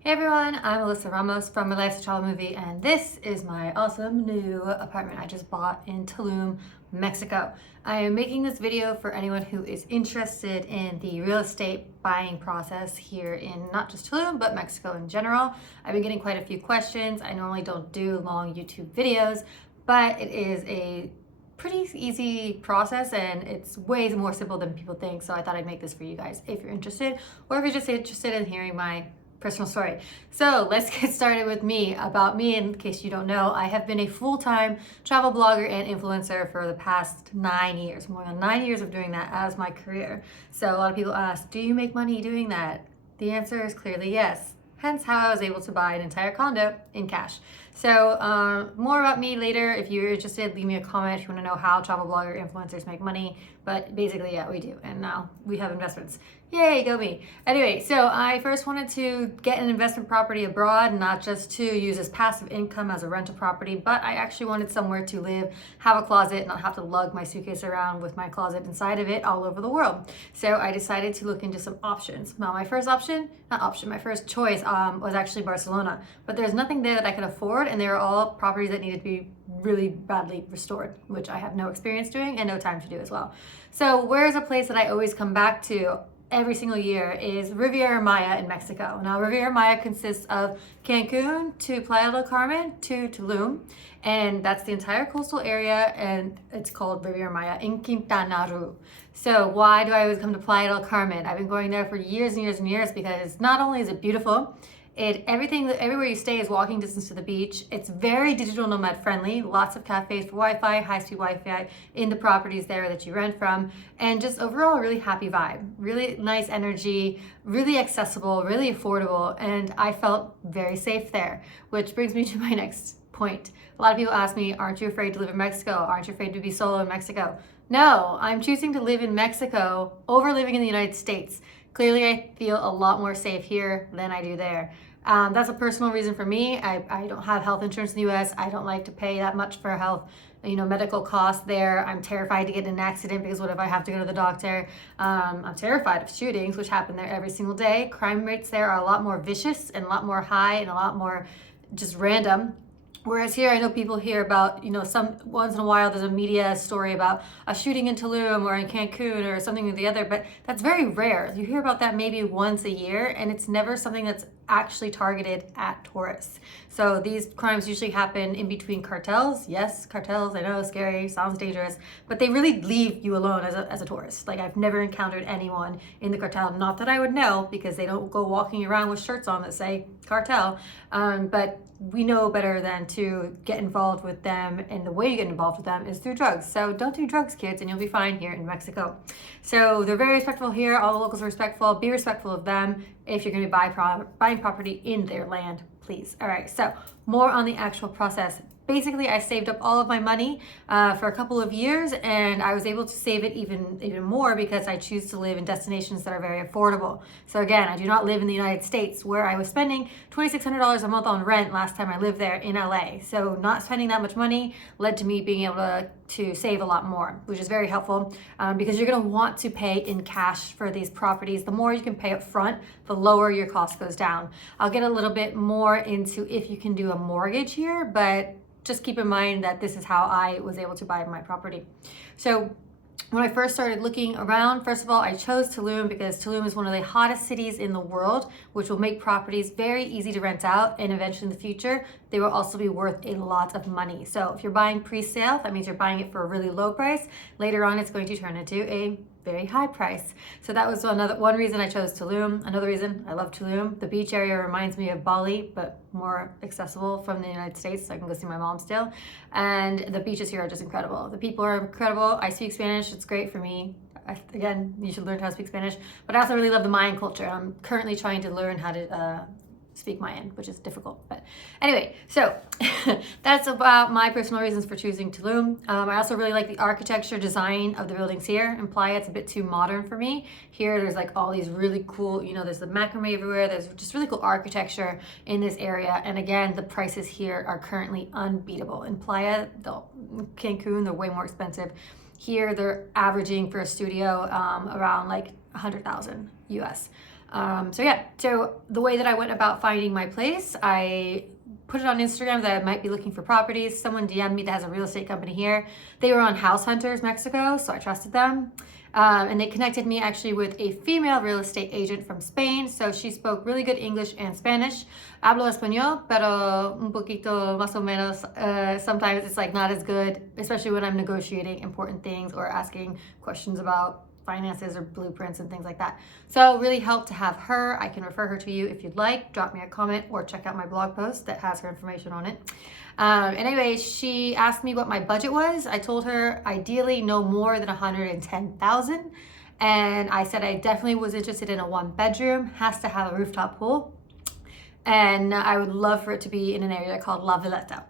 Hey everyone, I'm Alyssa Ramos from My Life's a Travel Movie, and this is my awesome new apartment I just bought in Tulum, Mexico. I am making this video for anyone who is interested in the real estate buying process here in not just Tulum, but Mexico in general. I've been getting quite a few questions. I normally don't do long YouTube videos, but it is a pretty easy process and it's way more simple than people think, so I thought I'd make this for you guys if you're interested, or if you're just interested in hearing my personal story. So let's get started with me. About me, in case you don't know, I have been a full-time travel blogger and influencer for the past 9 years, more than 9 years of doing that as my career. So a lot of people ask, do you make money doing that? The answer is clearly yes. Hence how I was able to buy an entire condo in cash. So more about me later. If you're interested, leave me a comment if you want to know how travel blogger influencers make money. But basically, yeah, we do. And now we have investments. Yay, go me. Anyway, so I first wanted to get an investment property abroad, not just to use as passive income as a rental property, but I actually wanted somewhere to live, have a closet, not have to lug my suitcase around with my closet inside of it all over the world. So I decided to look into some options. Now, my first my first choice was actually Barcelona, but there's nothing there that I could afford, and they were all properties that needed to be really badly restored, which I have no experience doing and no time to do as well. So where's a place that I always come back to every single year is Riviera Maya in Mexico. Now, Riviera Maya consists of Cancun to Playa del Carmen to Tulum, and that's the entire coastal area, and it's called Riviera Maya in Quintana Roo. So why do I always come to Playa del Carmen? I've been going there for years and years and years because not only is it beautiful, everywhere you stay is walking distance to the beach. It's very digital nomad friendly. Lots of cafes for Wi-Fi, high-speed Wi-Fi in the properties there that you rent from, and just overall a really happy vibe. Really nice energy, really accessible, really affordable, and I felt very safe there. Which brings me to my next point. A lot of people ask me, aren't you afraid to live in Mexico? Aren't you afraid to be solo in Mexico? No, I'm choosing to live in Mexico over living in the United States. Clearly, I feel a lot more safe here than I do there. That's a personal reason for me. I don't have health insurance in the US. I don't like to pay that much for health, medical costs there. I'm terrified to get in an accident because what if I have to go to the doctor? I'm terrified of shootings, which happen there every single day. Crime rates there are a lot more vicious and a lot more high and a lot more just random. Whereas here, I know people hear about, some once in a while there's a media story about a shooting in Tulum or in Cancun or something or the other, but that's very rare. You hear about that maybe once a year, and it's never something that's actually targeted at tourists. So these crimes usually happen in between cartels. Yes, cartels, I know, scary, sounds dangerous, but they really leave you alone as a tourist. Like, I've never encountered anyone in the cartel, not that I would know, because they don't go walking around with shirts on that say cartel, but we know better than to get involved with them, and the way you get involved with them is through drugs. So don't do drugs, kids, and you'll be fine here in Mexico. So they're very respectful here. All the locals are respectful. Be respectful of them if you're going to be buying property in their land, please. All right, so more on the actual process. Basically, I saved up all of my money for a couple of years, and I was able to save it even more because I choose to live in destinations that are very affordable. So again, I do not live in the United States, where I was spending $2,600 a month on rent last time I lived there in LA. So not spending that much money led to me being able to save a lot more, which is very helpful because you're going to want to pay in cash for these properties. The more you can pay up front, the lower your cost goes down. I'll get a little bit more into if you can do a mortgage here, but just keep in mind that this is how I was able to buy my property. So when I first started looking around, first of all, I chose Tulum because Tulum is one of the hottest cities in the world, which will make properties very easy to rent out, and eventually in the future, they will also be worth a lot of money. So if you're buying pre-sale, that means you're buying it for a really low price. Later on, it's going to turn into a very high price. So that was one reason I chose Tulum. Another reason I love Tulum. The beach area reminds me of Bali, but more accessible from the United States, so I can go see my mom still. And the beaches here are just incredible. The people are incredible. I speak Spanish. It's great for me. Again, you should learn how to speak Spanish. But I also really love the Mayan culture. I'm currently trying to learn how to speak Mayan, which is difficult. But anyway, so that's about my personal reasons for choosing Tulum. I also really like the architecture design of the buildings here. In Playa, it's a bit too modern for me. Here, there's like all these really cool, there's the macrame everywhere. There's just really cool architecture in this area. And again, the prices here are currently unbeatable. In Playa, Cancun, they're way more expensive. Here, they're averaging for a studio around like 100,000 US. So yeah, so the way that I went about finding my place, I put it on Instagram that I might be looking for properties. Someone DM'd me that has a real estate company here. They were on House Hunters Mexico, so I trusted them. And they connected me actually with a female real estate agent from Spain. So she spoke really good English and Spanish. Hablo español, pero un poquito más o menos. Sometimes it's like not as good, especially when I'm negotiating important things or asking questions about finances or blueprints and things like that. So it really helped to have her. I can refer her to you if you'd like. Drop me a comment or check out my blog post that has her information on it. Anyway, she asked me what my budget was. I told her ideally no more than 110,000. And I said I definitely was interested in a 1-bedroom, has to have a rooftop pool. And I would love for it to be in an area called La Villeta.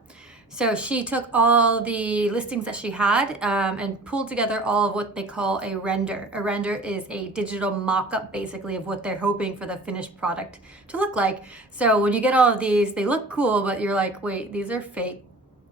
So she took all the listings that she had and pulled together all of what they call a render. A render is a digital mock-up basically of what they're hoping for the finished product to look like. So when you get all of these, they look cool, but you're like, wait, these are fake.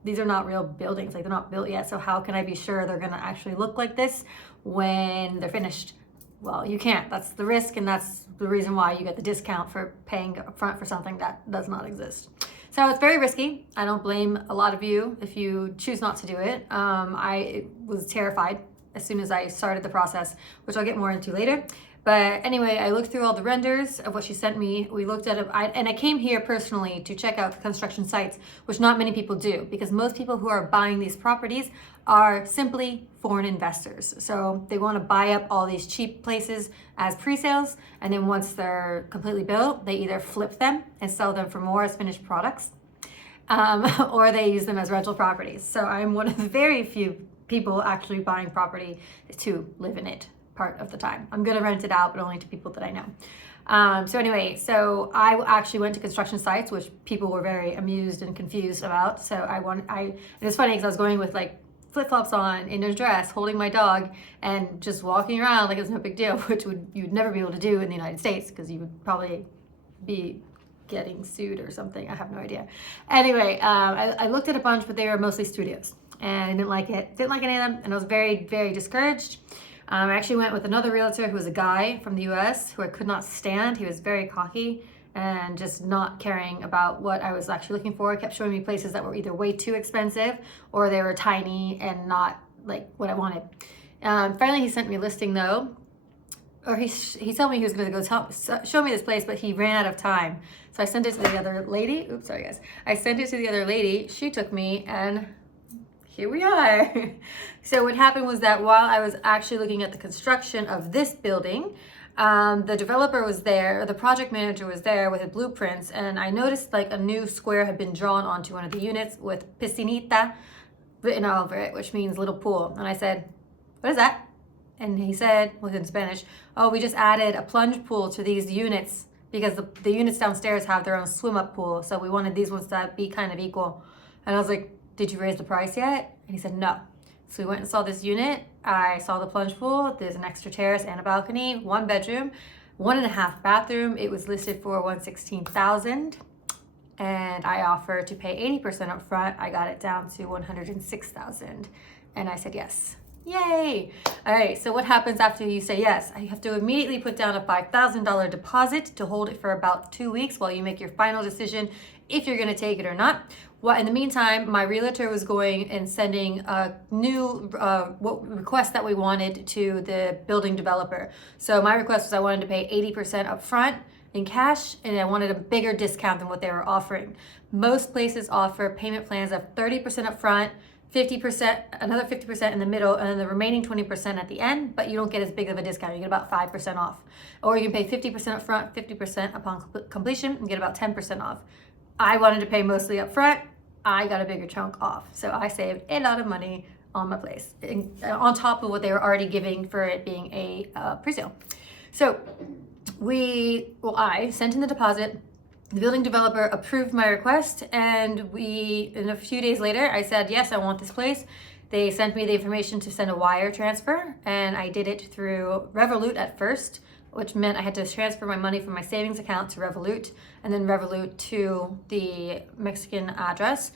These are not real buildings, like they're not built yet. So how can I be sure they're gonna actually look like this when they're finished? Well, you can't. That's the risk, and that's the reason why you get the discount for paying upfront for something that does not exist. So it's very risky. I don't blame a lot of you if you choose not to do it. I was terrified as soon as I started the process, which I'll get more into later. But anyway, I looked through all the renders of what she sent me. We looked at it, and I came here personally to check out the construction sites, which not many people do, because most people who are buying these properties are simply foreign investors. So they want to buy up all these cheap places as pre-sales, and then once they're completely built, they either flip them and sell them for more as finished products, or they use them as rental properties. So I'm one of the very few people actually buying property to live in it part of the time. I'm gonna rent it out, but only to people that I know. So anyway, so I actually went to construction sites, which people were very amused and confused about. So and it's funny because I was going with like flip-flops on, in a dress, holding my dog, and just walking around like it's no big deal, which you'd never be able to do in the United States because you would probably be getting sued or something. I have no idea. Anyway, I looked at a bunch, but they were mostly studios, and I didn't like it. Didn't like any of them, and I was very, very discouraged. I actually went with another realtor who was a guy from the US who I could not stand. He was very cocky and just not caring about what I was actually looking for. He kept showing me places that were either way too expensive or they were tiny and not like what I wanted. Finally, he sent me a listing though, or he told me he was going to go show me this place, but he ran out of time. So I sent it to the other lady. Oops, sorry guys. I sent it to the other lady. She took me, and here we are. So what happened was that while I was actually looking at the construction of this building, the developer was there, the project manager was there with the blueprints, and I noticed like a new square had been drawn onto one of the units with piscinita written all over it, which means little pool. And I said, what is that? And he said, well, in Spanish, oh, we just added a plunge pool to these units because the units downstairs have their own swim up pool. So we wanted these ones to be kind of equal. And I was like, did you raise the price yet? And he said, no. So we went and saw this unit. I saw the plunge pool. There's an extra terrace and a balcony, 1-bedroom, 1.5 bathroom. It was listed for $116,000. And I offered to pay 80% up front. I got it down to $106,000. And I said yes. Yay! All right, so what happens after you say yes? You have to immediately put down a $5,000 deposit to hold it for about 2 weeks while you make your final decision if you're gonna take it or not. Well, in the meantime, my realtor was going and sending a new request that we wanted to the building developer. So my request was I wanted to pay 80% up front in cash, and I wanted a bigger discount than what they were offering. Most places offer payment plans of 30% up front, 50%, another 50% in the middle, and then the remaining 20% at the end, but you don't get as big of a discount. You get about 5% off. Or you can pay 50% up front, 50% upon completion, and get about 10% off. I wanted to pay mostly up front. I got a bigger chunk off. So I saved a lot of money on my place, on top of what they were already giving for it being a pre-sale. So I sent in the deposit. The building developer approved my request, and in a few days later, I said, yes, I want this place. They sent me the information to send a wire transfer, and I did it through Revolut at first, which meant I had to transfer my money from my savings account to Revolut, and then Revolut to the Mexican address,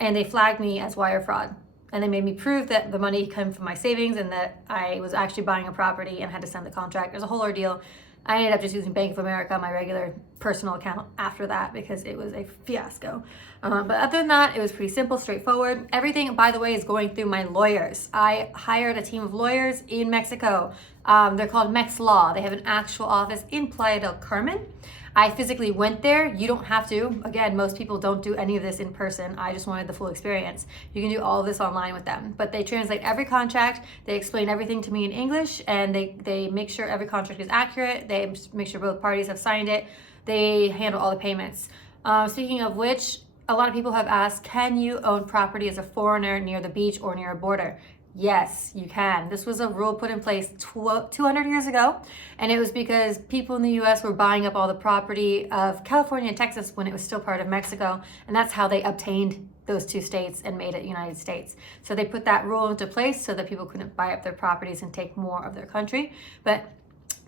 and they flagged me as wire fraud. And they made me prove that the money came from my savings and that I was actually buying a property and had to send the contract. It was a whole ordeal. I ended up just using Bank of America, my regular personal account, after that because it was a fiasco. But other than that, it was pretty simple, straightforward. Everything, by the way, is going through my lawyers. I hired a team of lawyers in Mexico. They're called Mex Law. They have an actual office in Playa del Carmen. I physically went there. You don't have to. Again, most people don't do any of this in person. I just wanted the full experience. You can do all of this online with them. But they translate every contract. They explain everything to me in English, and they make sure every contract is accurate. They make sure both parties have signed it. They handle all the payments. Speaking of which, a lot of people have asked, can you own property as a foreigner near the beach or near a border? Yes, you can. This was a rule put in place 200 years ago, and it was because people in the US were buying up all the property of California and Texas when it was still part of Mexico, and that's how they obtained those two states and made it United States. So they put that rule into place so that people couldn't buy up their properties and take more of their country. But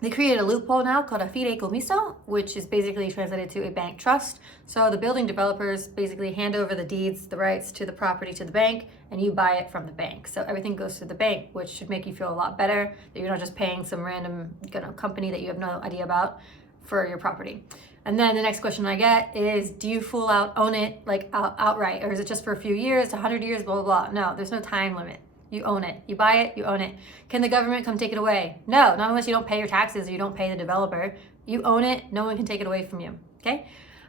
they created a loophole now called a fideicomiso, which is basically translated to a bank trust. So the building developers basically hand over the deeds, the rights to the property to the bank, and you buy it from the bank. So everything goes through the bank, which should make you feel a lot better that you're not just paying some random company that you have no idea about for your property. And then the next question I get is, do you full out own it like outright? Or is it just for a few years, 100 years, blah, blah, blah? No, there's no time limit. You own it. You buy it, you own it. Can the government come take it away? No, not unless you don't pay your taxes or you don't pay the developer. You own it. No one can take it away from you. Okay?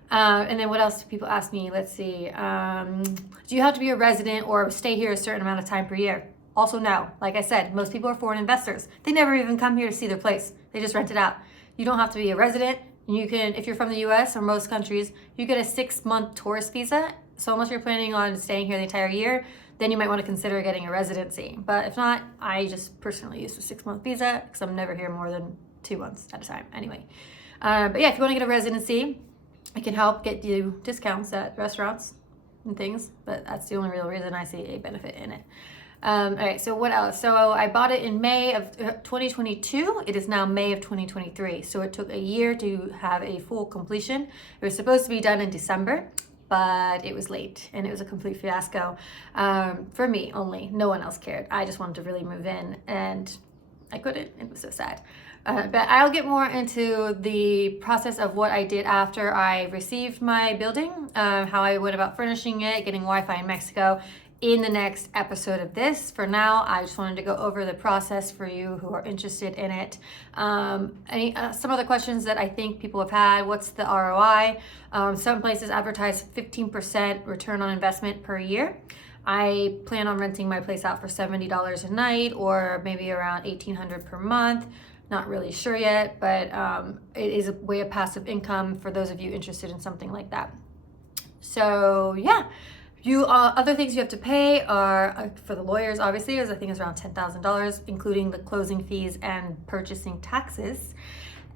And then what else do people ask me? Let's see. Do you have to be a resident or stay here a certain amount of time per year? Also, no. Like I said, most people are foreign investors. They never even come here to see their place. They just rent it out. You don't have to be a resident. You can, if you're from the US or most countries, you get a 6-month tourist visa. So unless you're planning on staying here the entire year, then you might want to consider getting a residency. But if not, I just personally use a 6-month visa because I'm never here more than 2 months at a time anyway. But yeah, if you want to get a residency, I can help get you discounts at restaurants and things, but that's the only real reason I see a benefit in it. All right, so what else? So I bought it in May of 2022. It is now May of 2023. So it took a year to have a full completion. It was supposed to be done in December, but it was late and it was a complete fiasco for me only. No one else cared. I just wanted to really move in and I couldn't. It was so sad. But I'll get more into the process of what I did after I received my building, how I went about furnishing it, getting Wi-Fi in Mexico in the next episode of this. For now, I just wanted to go over the process for you who are interested in it. Some other questions that I think people have had: what's the ROI? Some places advertise 15% return on investment per year. I plan on renting my place out for $70 a night, or maybe around $1,800 per month. Not really sure yet, but it is a way of passive income for those of you interested in something like that. So yeah. Other things you have to pay are, for the lawyers, obviously, I think it's around $10,000, including the closing fees and purchasing taxes.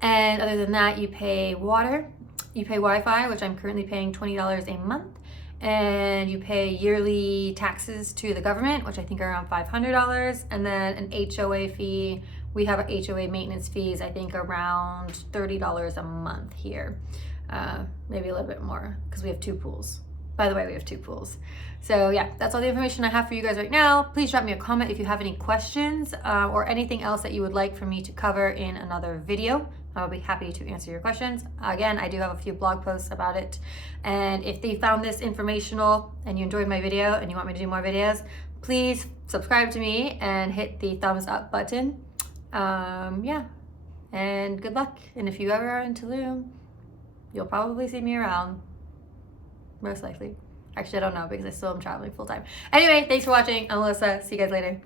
And other than that, you pay water, you pay Wi-Fi, which I'm currently paying $20 a month, and you pay yearly taxes to the government, which I think are around $500, and then an HOA fee. We have HOA maintenance fees, I think around $30 a month here, maybe a little bit more because we have 2 pools. By the way, we have 2 pools. So yeah, that's all the information I have for you guys right now. Please drop me a comment if you have any questions or anything else that you would like for me to cover in another video. I'll be happy to answer your questions. Again, I do have a few blog posts about it. And if you found this informational and you enjoyed my video and you want me to do more videos, please subscribe to me and hit the thumbs up button. Yeah, and good luck. And if you ever are in Tulum, you'll probably see me around. Most likely. Actually, I don't know because I still am traveling full time. Anyway, thanks for watching. I'm Melissa. See you guys later.